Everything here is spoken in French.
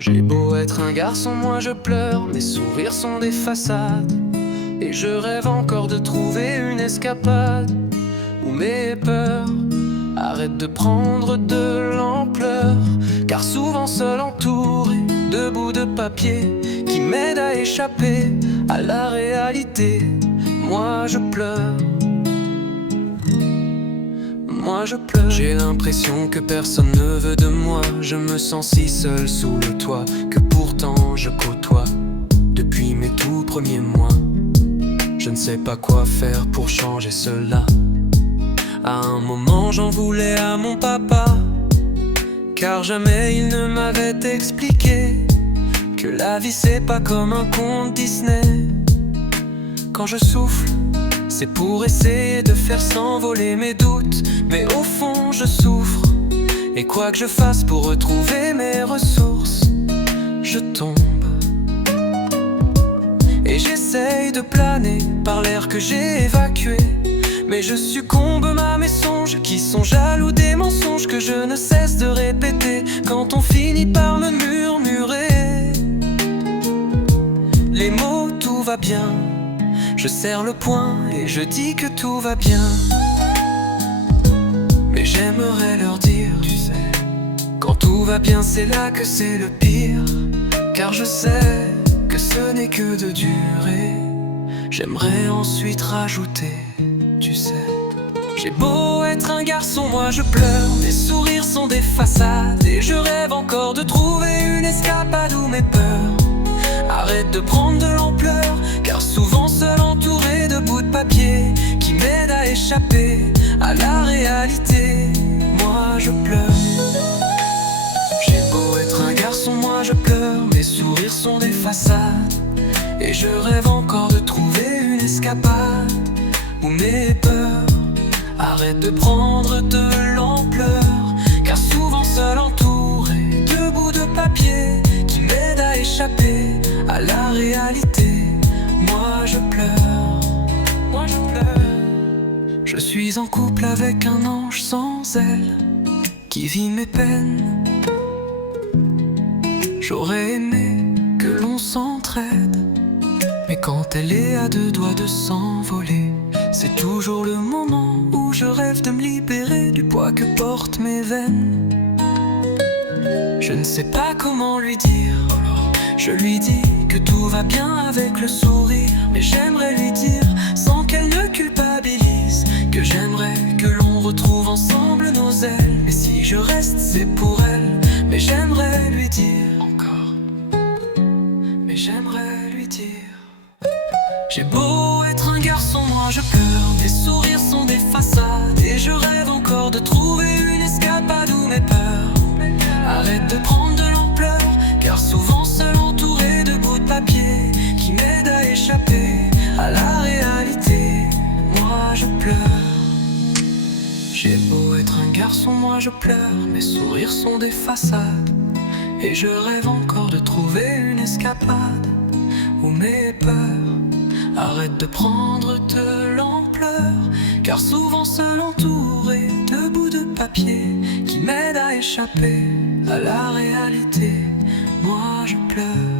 J'ai beau être un garçon, moi je pleure, mes sourires sont des façades. Et je rêve encore de trouver une escapade où mes peurs arrêtent de prendre de l'ampleur. Car souvent seul entouré de bouts de papier qui m'aident à échapper à la réalité, moi je pleure. Moi je pleure. J'ai l'impression que personne ne veut de moi. Je me sens si seul sous le toit que pourtant je côtoie depuis mes tout premiers mois. Je ne sais pas quoi faire pour changer cela. À un moment j'en voulais à mon papa, car jamais il ne m'avait expliqué que la vie c'est pas comme un conte Disney. Quand je souffle, c'est pour essayer de faire s'envoler mes doutes, mais au fond je souffre. Et quoi que je fasse pour retrouver mes ressources, je tombe. Et j'essaye de planer par l'air que j'ai évacué, mais je succombe à mes songes qui sont jaloux des mensonges que je ne cesse de répéter quand on finit par me murmurer les mots tout va bien. Je serre le poing et je dis que tout va bien, mais j'aimerais leur dire, tu sais, quand tout va bien c'est là que c'est le pire. Car je sais que ce n'est que de durée. J'aimerais ensuite rajouter, tu sais, j'ai beau être un garçon, moi je pleure, mes sourires sont des façades. Et je rêve encore de trouver une escapade où mes peurs arrêtent de prendre de l'ampleur. Car souvent seul entouré de bouts de papier qui m'aident à échapper à la réalité, moi je pleure. J'ai beau être un garçon, moi je pleure, mes sourires sont des façades. Et je rêve encore de trouver une escapade où mes peurs arrêtent de prendre de l'ampleur. Car souvent seul entouré de bouts de papier qui m'aident à échapper à la réalité, moi je pleure, moi je pleure. Je suis en couple avec un ange sans ailes qui vit mes peines. J'aurais aimé que l'on s'entraide, mais quand elle est à deux doigts de s'envoler, c'est toujours le moment où je rêve de me libérer du poids que portent mes veines. Je ne sais pas comment lui dire. Je lui dis que tout va bien avec le sourire, mais j'aimerais lui dire sans qu'elle ne culpabilise que j'aimerais que l'on retrouve ensemble nos ailes. Et si je reste c'est pour elle, mais j'aimerais lui dire encore, mais j'aimerais lui dire. J'ai beau être un garçon, moi je pleure, mes sourires sont des façades. Et je rêve encore de trouver une escapade où mes peurs arrêtent de prendre de l'ampleur. Car souvent seul entouré de bouts de papier qui m'aident à échapper à la réalité, moi je pleure. J'ai beau être un garçon, moi je pleure, mes sourires sont des façades. Et je rêve encore de trouver une escapade où mes peurs arrêtent de prendre de l'ampleur. Car souvent seul entouré de bouts de papier qui m'aident à échapper à la réalité, moi je pleure.